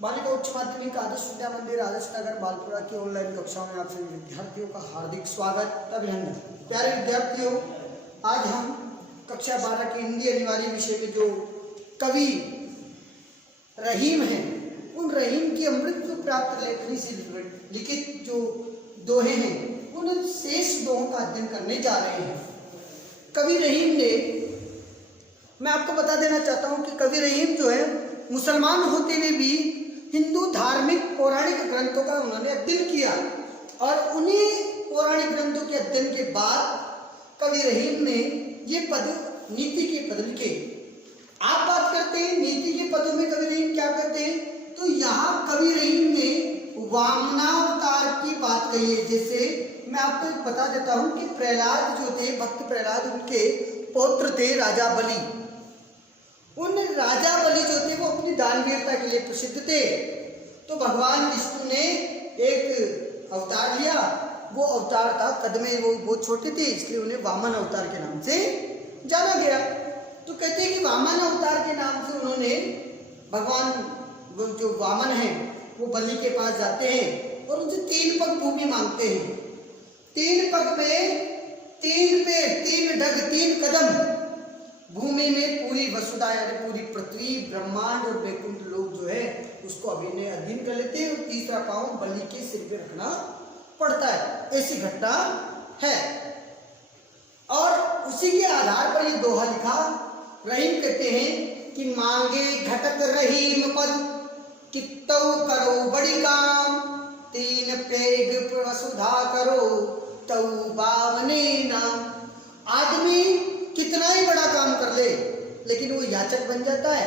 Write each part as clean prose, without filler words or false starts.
बालिका उच्च माध्यमिक आदर्श विद्या मंदिर आदर्श नगर बालपुरा की ऑनलाइन कक्षाओं में आप सभी विद्यार्थियों का हार्दिक स्वागत अभिनंदन। प्यारे विद्यार्थियों, आज हम कक्षा 12 के हिंदी अनिवार्य विषय में जो कवि रहीम हैं, उन रहीम की अमृत प्राप्त लेखनी से लिखित जो दोहे हैं, उन शेष दोहों का अध्ययन करने जा रहे हैं। कवि रहीम ने, मैं आपको बता देना चाहता हूं कि कवि रहीम जो है मुसलमान होते हुए भी हिंदू धार्मिक पौराणिक ग्रंथों का उन्होंने अध्ययन किया और उन्हीं पौराणिक ग्रंथों के अध्ययन के बाद कवि रहीम ने ये पद नीति के पद लिखे। आप बात करते हैं नीति के पदों में कवि रहीम क्या करते हैं, तो यहाँ कवि रहीम ने वामनावतार की बात कही है। जैसे मैं आपको बता देता हूँ कि प्रहलाद जो थे, भक्त प्रहलाद, उनके पौत्र थे राजा बलि। उन राजा बलि जो थे वो अपनी दानवीरता के लिए प्रसिद्ध थे। तो भगवान विष्णु ने एक अवतार लिया। वो अवतार था कदमे, वो बहुत छोटे थे, इसलिए उन्हें वामन अवतार के नाम से जाना गया। तो कहते हैं कि वामन अवतार के नाम से उन्होंने भगवान जो वामन है वो बलि के पास जाते हैं और उनसे 3 पग भूमि मांगते हैं। 3 पग में 3 पैर, 3 ढग, 3 कदम भूमि में पूरी वसुधा यानी पूरी पृथ्वी, ब्रह्मांड और वैकुंठ लोक जो है उसको अभिनय अधीन कर लेते हैं और तीसरा पांव बलि के सिर पे रखना पड़ता है। ऐसी घटना है और उसी के आधार पर ये दोहा लिखा। रहीम कहते हैं कि मांगे घटत रहीम पद, कित्तौ करो बड़ी काम, 3 पेग वसुधा करो, तौ बावने नाम। आदमी कितना ही बड़ा काम कर ले, लेकिन वो याचक बन जाता है,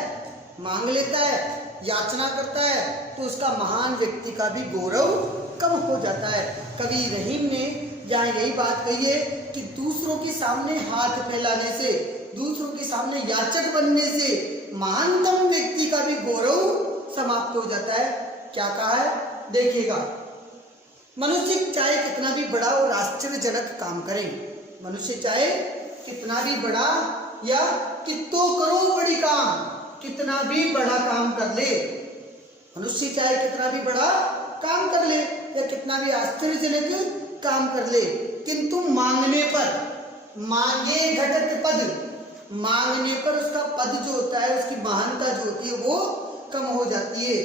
मांग लेता है, याचना करता है, तो उसका महान व्यक्ति का भी गौरव कम हो जाता है। कवि रहीम ने यहाँ यही बात कही है कि दूसरों के सामने हाथ फैलाने से, दूसरों के सामने याचक बनने से महानतम व्यक्ति का भी गौरव समाप्त हो जाता है। क्या कहा है देखिएगा, मनुष्य चाहे कितना भी बड़ा और आश्चर्यजनक काम करे, मनुष्य चाहे कितना भी बड़ा या कितो करो बड़ी काम, कितना भी बड़ा काम कर ले, मनुष्य चाहे कितना भी बड़ा काम कर ले या कितना भी आश्चर्यजनक काम कर ले, किंतु मांगने पर, मांगे घटत पद, मांगने पर उसका पद जो होता है, उसकी महानता जो होती है वो कम हो जाती है।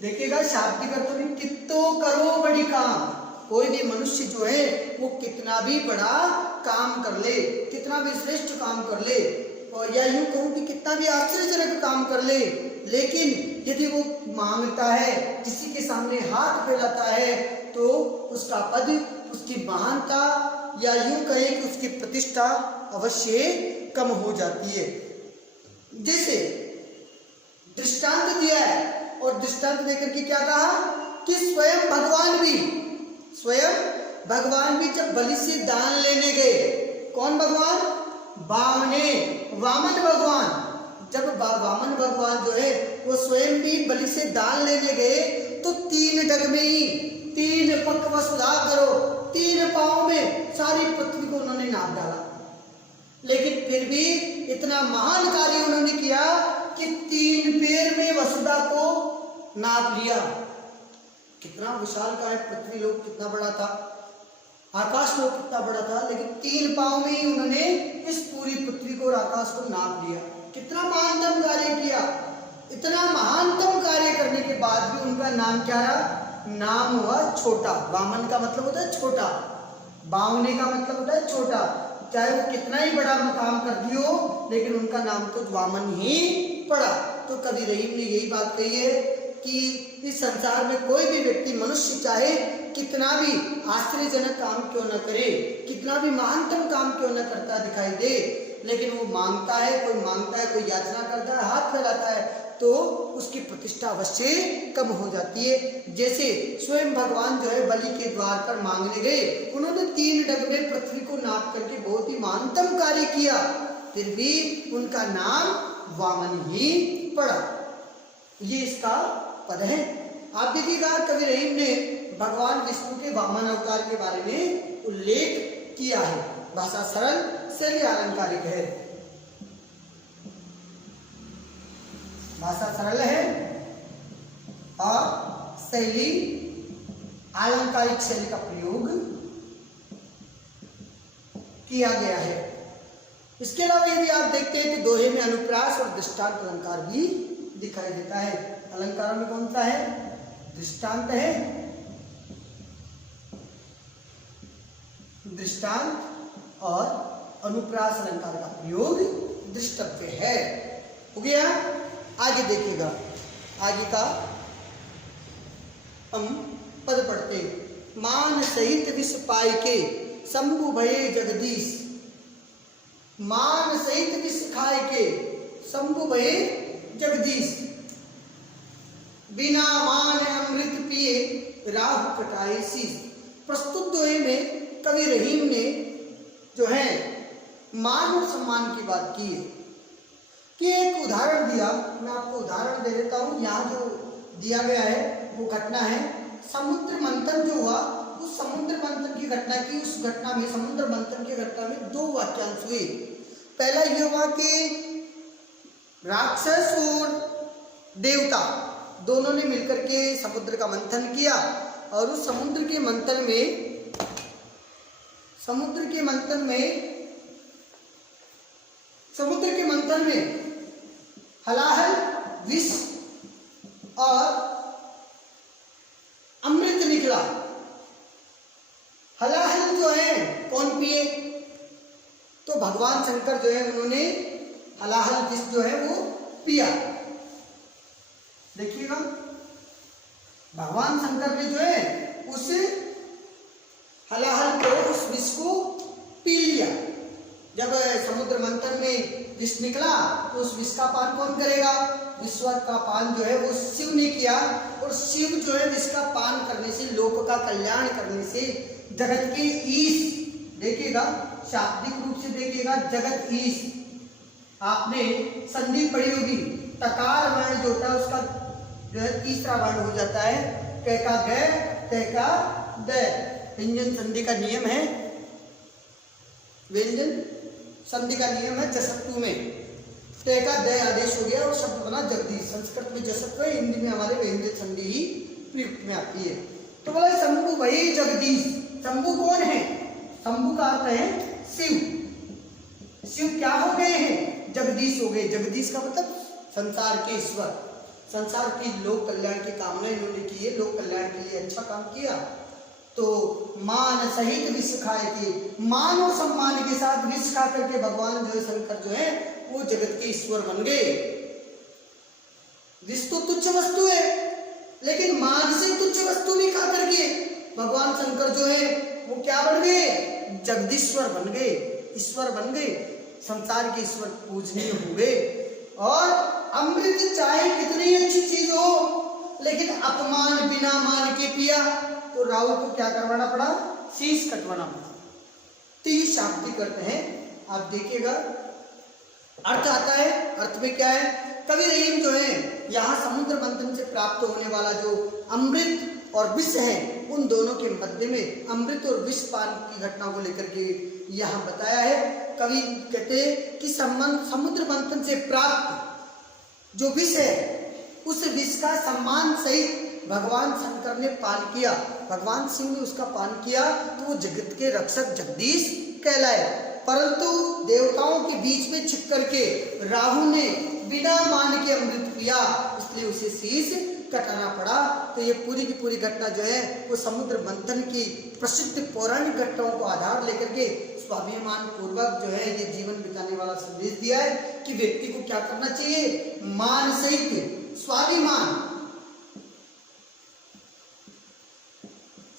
देखिएगा शाब्दिक अर्थ में कितो करो बड़ी काम, कोई भी मनुष्य जो है वो कितना भी बड़ा काम कर ले, कितना भी श्रेष्ठ काम कर ले, और या यूं कहूं कि कितना भी आश्चर्यजनक काम कर ले, लेकिन यदि वो मांगता है, किसी के सामने हाथ फैलाता है, तो उसका पद, उसकी महानता या यूं कहें कि उसकी प्रतिष्ठा अवश्य कम हो जाती है। जैसे दृष्टांत दिया है और दृष्टांत देकर के क्या कहा कि स्वयं भगवान भी जब बलि से दान लेने गए, कौन भगवान? वामन भगवान। जब वामन भगवान जो है वो स्वयं भी बलि से दान लेने गए, तो 3 डग में ही 3 पग वसुधा करो, 3 पांव में सारी पृथ्वी को उन्होंने नाप डाला। लेकिन फिर भी इतना महान कार्य उन्होंने किया कि 3 पैर में वसुधा को नाप लिया। कितना विशाल का है पृथ्वी लोक, कितना बड़ा था, आकाश लोक कितना बड़ा था, लेकिन 3 पांव में ही उन्होंने इस पूरी पृथ्वी को और आकाश को नाप लिया। कितना महानतम कार्य किया। इतना महानतम कार्य करने के बाद भी उनका नाम क्या रहा? नाम हुआ छोटा। वामन का मतलब होता है छोटा, बावने का मतलब होता है छोटा। चाहे वो कितना ही बड़ा काम कर दियो, लेकिन उनका नाम तो वामन ही पड़ा। तो कवि रहीम ने यही बात कही है कि इस संसार में कोई भी व्यक्ति, मनुष्य चाहे कितना भी आश्चर्यजनक काम क्यों न करे, कितना भी महानतम काम क्यों न करता दिखाई दे, लेकिन वो मांगता है, कोई मांगता है, कोई याचना करता है, हाथ फैलाता है, तो उसकी प्रतिष्ठा अवश्य कम हो जाती है। जैसे स्वयं भगवान जो है बलि के द्वार पर मांगने गए, उन्होंने 3 डग में पृथ्वी को नाप करके बहुत ही महानतम कार्य किया, फिर भी उनका नाम वामन ही पड़ा। ये इसका पद है। आप देखिएगा कवि रहीम ने भगवान विष्णु के वामन अवतार के बारे में उल्लेख किया है। भाषा सरल, शैली अलंकारिक है, भाषा सरल है और शैली, अलंकारिक शैली का प्रयोग किया गया है। इसके अलावा यदि आप देखते हैं तो दोहे में अनुप्रास और दृष्टांत अलंकार भी दिखाई देता है। अलंकारों में कौन सा है? दृष्टांत है, दृष्टांत और अनुप्रास अलंकार का प्रयोग दृष्टव्य है। हो गया। आगे देखिएगा, आगे का हम पद पढ़ते। मान सहित विष पाई के शंभु भये जगदीश, मान सहित विष खाए के शंभु भये जगदीश, बिना मान अमृत पिए राहु कटाए शीश। प्रस्तुत दोहे में कवि रहीम ने जो है मान और सम्मान की बात की है कि एक उदाहरण दिया। मैं आपको उदाहरण दे देता हूँ। यहाँ जो दिया गया है वो घटना है समुद्र मंथन जो हुआ, उस समुद्र मंथन की घटना की। उस घटना में, समुद्र मंथन की घटना में दो वाक्यांश हुए। पहला ये हुआ कि राक्षस और देवता दोनों ने मिलकर के समुद्र का मंथन किया और उस समुद्र के मंथन में हलाहल, विष और अमृत निकला। हलाहल जो है कौन पिए? तो भगवान शंकर जो है उन्होंने हलाहल विष जो है वो पिया। देखिएगा, भगवान शंकर ने जो है उस हलाहल को, उस विष को पी लिया। जब समुद्र मंथन में विष निकला तो उस विष का पान कौन करेगा? विष का पान जो है वो शिव ने किया। और शिव जो है विष का पान करने से, लोक का कल्याण करने से, जगत के ईश, देखिएगा शाब्दिक रूप से देखिएगा, जगत ईश। आपने संधि पढ़ी होगी, तकार वर्ण जो होता है उसका जो है तीसरा वर्ण हो जाता है। क का ग, त का द। व्यंजन संधि का नियम है, व्यंजन संधि का नियम है जसत्व में। त का द आदेश हो गया और शब्द बना जगदीश। संस्कृत में जसत्व है, हिंदी में हमारे व्यंजन संधि ही प्रयुक्त में आती है। तो बोला शंभु वही जगदीश। शंभु कौन है? शंभु का अर्थ है शिव। शिव क्या हो गए हैं? जगदीश हो गए। जगदीश का मतलब संसार के ईश्वर। संसार की लोक कल्याण की कामना इन्होंने की है, लोक कल्याण के लिए अच्छा काम किया। तो मान सहित विष खाए थे, मान और सम्मान के साथ विष खा करके भगवान जो है शंकर जो है वो जगत के ईश्वर बन गए। विष तो तुच्छ वस्तु है, लेकिन मान से तुच्छ वस्तु भी खा करके भगवान शंकर जो है वो क्या बन गए? जगदीश्वर बन गए, ईश्वर बन गए, संसार के ईश्वर पूजनीय हो गए। और अमृत चाहे कितनी अच्छी चीज हो, लेकिन अपमान बिना मान के पिया तो राहु को क्या करवाना पड़ा? शीश कटवाना पड़ा। तो ये शाब्दिक अर्थ है। आप देखिएगा अर्थ आता है। अर्थ में क्या है? कवि रहीम जो है यहाँ समुद्र मंथन से प्राप्त होने वाला जो अमृत और विष है, उन दोनों के मध्य में अमृत और विष पान की घटना को लेकर के यहाँ बताया है। कवि कहते हैं कि समुद्र मंथन से प्राप्त जो विष है, उस विष का सम्मान सहित भगवान शंकर ने पान किया, भगवान शिव ने उसका पान किया, तो वो जगत के रक्षक जगदीश कहलाए। परंतु देवताओं के बीच में छिप करके राहु ने बिना मान के अमृत पिया, इसलिए उसे शीश कटाना पड़ा। तो ये पूरी की पूरी घटना जो है वो समुद्र मंथन की प्रसिद्ध पौराणिक घटनाओं को आधार लेकर के स्वाभिमान पूर्वक जो है ये जीवन बिताने वाला संदेश दिया है कि व्यक्ति को क्या करना चाहिए? मान सहित स्वाभिमान।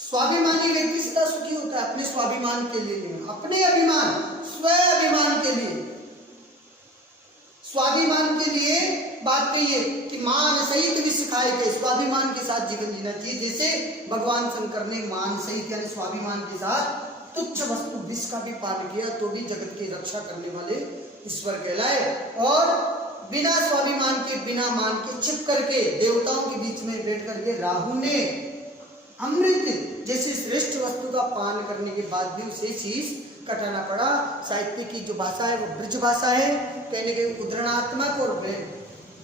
स्वाभिमानी व्यक्ति सदा सुखी होता है, अपने स्वाभिमान के लिए, अपने अभिमान, स्व अभिमान के लिए, स्वाभिमान के लिए बात कहिए कि मान सहित विष खाए के, स्वाभिमान के साथ जीवन जीना चाहिए। जैसे भगवान शंकर ने मान सहित यानी स्वाभिमान के साथ तुच्छ वस्तु विष का भी पान किया, तो भी जगत की रक्षा करने वाले ईश्वर कहलाए। और बिना स्वाभिमान के, बिना मान के छिप करके देवताओं के बीच में बैठ करके राहु ने अमृत जैसे श्रेष्ठ वस्तु का पान करने के बाद भी उसे शीश कटाना पड़ा। साहित्य की जो भाषा है वो ब्रज भाषा है, कहने के उदाहरणात्मक और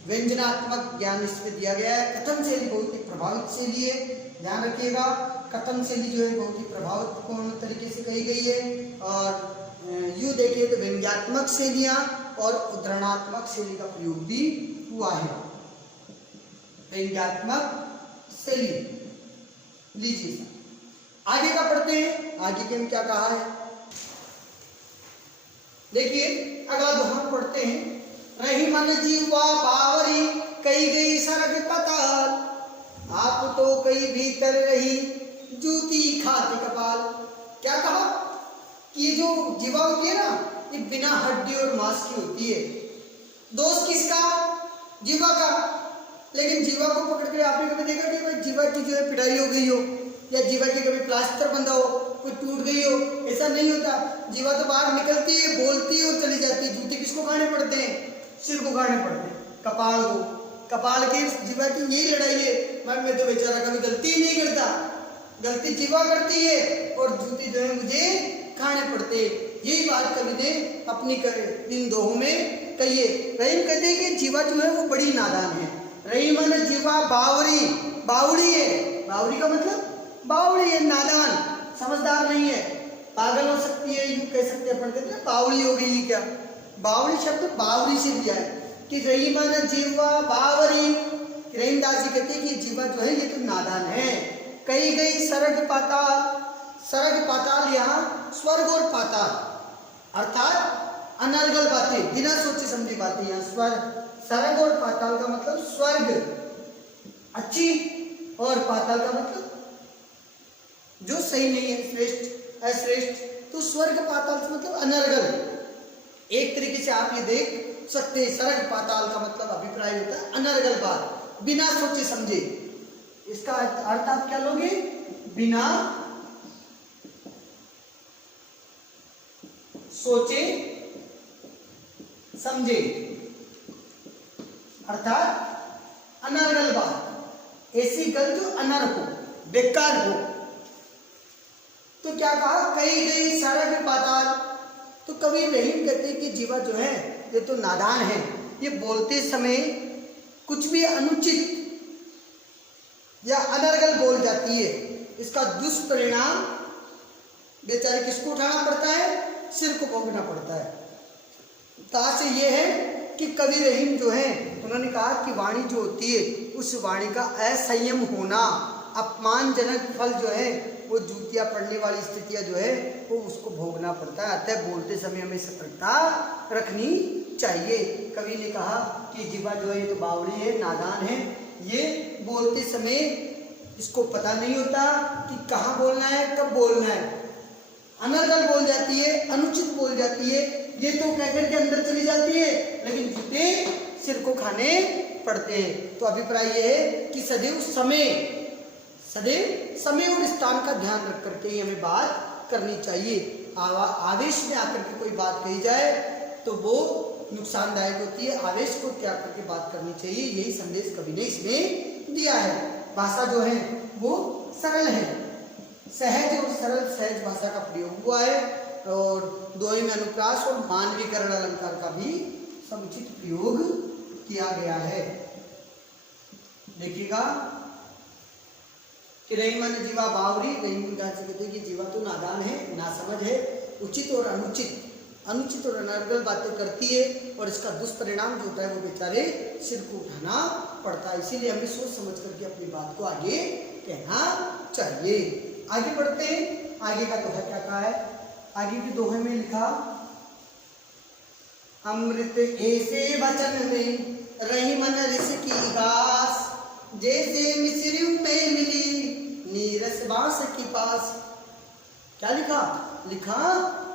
व्यंजनात्मक ज्ञान इसमें दिया गया है। कथन शैली बहुत ही प्रभावित शैली है, ध्यान रखिएगा। कथन शैली जो है बहुत ही प्रभावपूर्ण तरीके से कही गई है। और यूं देखिए तो व्यंग्यात्मक शैलियां और उदाहरणात्मक शैली का प्रयोग भी हुआ है। व्यंग्यात्मक शैली लीजिए, आगे का पढ़ते हैं। आगे के में क्या कहा है देखिए, अगला दोहा पढ़ते हैं। रही मन जीवा बावरी, कई गई सरग पताल, आप तो कई भीतर रही, जूती खाते कपाल। क्या कहा कि ये जो जीवा होती है ना, ये बिना हड्डी और मांस की होती है। दोष किसका? जीवा का। लेकिन जीवा को पकड़ कर आपने कभी देखा कि भाई जीवा की जो है पिटाई हो गई हो, या जीवा की कभी प्लास्टर बंधा हो, कोई टूट गई हो? ऐसा नहीं होता। जीवा तो बाहर निकलती है, बोलती है और चली जाती है। जूते किसको खाने पड़ते हैं? सिर को खाने पड़ते हैं, कपाल को। कपाल की जीवा की यही लड़ाई है। मैं तो बेचारा कभी गलती ही नहीं करता, गलती जीवा करती है और जूते जो है मुझे खाने पड़ते हैं। यही बात कवि ने अपनी इन दोहों में कही है। रहीम कहते हैं कि जीवा जो है वो बड़ी नादान है। रही मन जीवा बावरी, बावड़ी है। बावरी का मतलब बावड़ी है, नादान, समझदार नहीं है, पागल हो सकती है, यूं कह सकते हैं। अपन कहते हैं बावड़ी हो गई क्या? बावड़ी शब्द बावरी से दिया है कि रही मन जीवा बावरी। रहीमदास जी कहते हैं कि जीवा जो है ये तो नादान है। कही गई सरग पाताल, सरग पाताल यहाँ स्वर्ग और पाताल अर्थात अनर्गल बातें, बिना सोचे समझी बातें। यहाँ स्वर्ग, सरग और पाताल का मतलब स्वर्ग अच्छी, और पाताल का मतलब जो सही नहीं है, श्रेष्ठ, अश्रेष्ठ। तो स्वर्ग पाताल से मतलब अनर्गल। एक तरीके से आप ये देख सकते हैं, सरग पाताल का मतलब अभिप्राय होता है अनर्गल बात, बिना सोचे समझे। इसका अर्थ आप क्या लोगे? बिना सोचे समझे, अर्थात अनर्गल बात, ऐसी गल जो अनर्थ हो, बेकार हो। तो क्या कहा? कही गई सरग पाताल। तो कवि रहीम कहते हैं कि जीवा जो है ये तो नादान है, ये बोलते समय कुछ भी अनुचित या अनर्गल बोल जाती है। इसका दुष्परिणाम बेचारे किसको उठाना पड़ता है? सिर को भोगना पड़ता है। तासे ये है कि कवि रहीम जो है उन्होंने कहा कि वाणी जो होती है उस वाणी का असंयम होना, अपमानजनक फल जो है वो जूतियां पड़ने वाली स्थितियां जो है वो उसको भोगना पड़ता है। अतः बोलते समय हमें सतर्कता रखनी चाहिए। कवि ने कहा कि जीवा जो है ये तो बावड़ी है, नादान है, ये बोलते समय इसको पता नहीं होता कि कहाँ बोलना है, कब बोलना है। अनर्गल बोल जाती है, अनुचित बोल जाती है, ये तो कहकर के अंदर चली जाती है, लेकिन जूते सिर को खाने पड़ते हैं। तो अभिप्राय ये है कि सदैव समय और स्थान का ध्यान रख करके ही हमें बात करनी चाहिए। आवेश में आकर के कोई बात कही जाए तो वो नुकसानदायक होती है। आवेश को त्याग करके बात करनी चाहिए, यही संदेश कवि ने इसमें दिया है। भाषा जो है वो सरल है, सहज और सरल सहज भाषा का प्रयोग हुआ है। और दोहे में अनुप्रास और मानवीकरण अलंकार का भी समुचित प्रयोग किया गया है। देखिएगा कि रही मन जीवा बावरी, रहीमदास जी कहते हैं कि जीवा तो नादान है, नासमझ है, उचित और अनुचित और अनर्गल बातें करती है, और इसका दुष्परिणाम जो होता है वो बेचारे सिर को उठाना पड़ता है। इसीलिए हमें सोच समझ करके अपनी बात को आगे कहना चाहिए। आगे बढ़ते हैं, आगे का दोहा क्या कहा है? आगे के दोहे में लिखा, अमृत ऐसे वचन में रही मन ऋष की घास, जैसे मिस्री में मिली नीरस बांस की पास। क्या लिखा? लिखा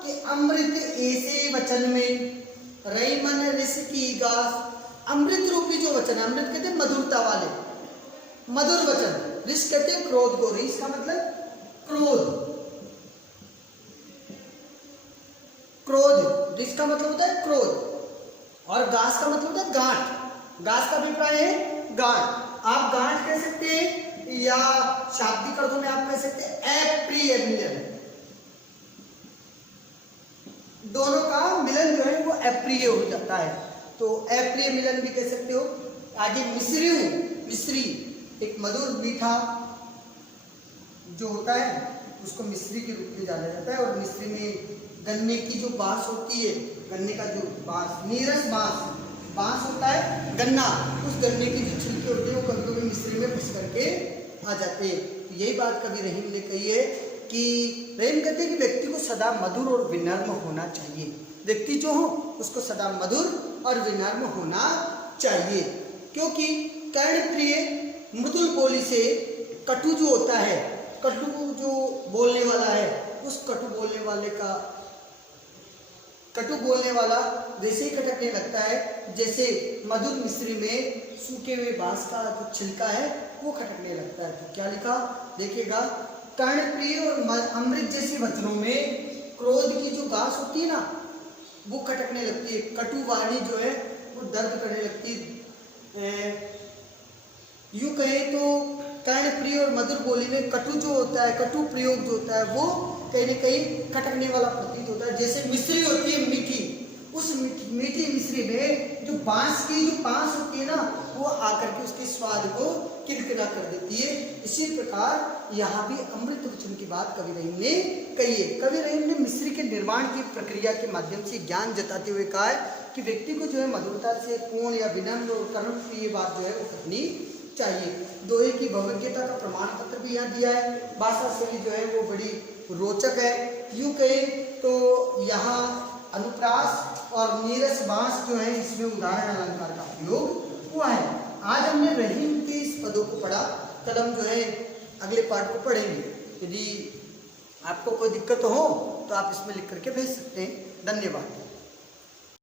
कि अमृत ऐसे वचन में रही मन ऋष की घास। अमृत रूपी जो वचन है, अमृत कहते हैं मधुरता वाले, मधुर वचन। ऋष कहते हैं क्रोध को, ऋष का मतलब क्रोध, क्रोध, ऋष का मतलब होता है क्रोध, और घास का मतलब होता है गांठ। घास का अभिप्राय है गांठ। आप गांठ कह सकते हैं या शाब्दिक अर्थों में आप कह सकते हैं अप्रिय मिलन। दोनों का मिलन जो है वो अप्रिय हो जाता है, तो अप्रिय मिलन भी कह सकते हो। आगे मिश्री, मिश्री एक मधुर मीठा जो होता है उसको मिश्री के रूप में जाना जाता है। और मिश्री में गन्ने की जो बांस होती है, गन्ने का जो बांस, नीरस बांस, बांस होता है गन्ना, उस गन्ने की जो छिलके होती है वो कभी कभी मिश्री में घुस करके आ जाते हैं। तो यही बात कभी रहीम ने कही है कि रहीम कहते हैं कि व्यक्ति को सदा मधुर और विनम्र होना चाहिए। व्यक्ति जो हो उसको सदा मधुर और विनम्र होना चाहिए, क्योंकि कर्णप्रिय मृदुल बोली से कटु जो होता है, कटु जो बोलने वाला है, उस कटु बोलने वाले का, कटु बोलने वाला वैसे ही खटकने लगता है जैसे मधुर मिश्री में सूखे हुए बांस का जो छिलका है वो खटकने लगता है। तो क्या लिखा देखिएगा, कर्णप्रिय और अमृत जैसे वचनों में क्रोध की जो घास होती है ना वो खटकने लगती है, कटु वाणी जो है वो दर्द करने लगती है। यूं कहे तो कर्णप्रिय और मधुर बोली में कटु जो होता है, कटु प्रयोग जो होता है वो कहीं न कहीं खटकने वाला प्रतीत होता है। जैसे मिश्री होती है मीठी, उस मीठी मिश्री में जो बांस की जो बांस होती है ना वो आकर के उसके स्वाद को किरकिरा कर देती है। इसी प्रकार यहाँ भी अमृत वचन की बात कवि रहीम ने कही है। कवि रहीम ने मिश्री के निर्माण की प्रक्रिया के माध्यम से ज्ञान जताते हुए कहा है कि व्यक्ति को जो है मधुरता से पूर्ण या विनम्र और कर्मप्रिय बात जो है वो करनी चाहिए। दोहे की भव्यता का प्रमाण पत्र भी यहाँ दिया है। भाषा शैली जो है वो बड़ी रोचक है। यूं कहें तो यहाँ अनुप्रास और नीरस बांस जो है इसमें उदाहरण अलंकार का प्रयोग हुआ है। आज हमने रहीम के इस पदों को पढ़ा, कल हम जो है अगले पाठ को पढ़ेंगे। यदि आपको कोई दिक्कत हो तो आप इसमें लिख करके भेज सकते हैं। धन्यवाद।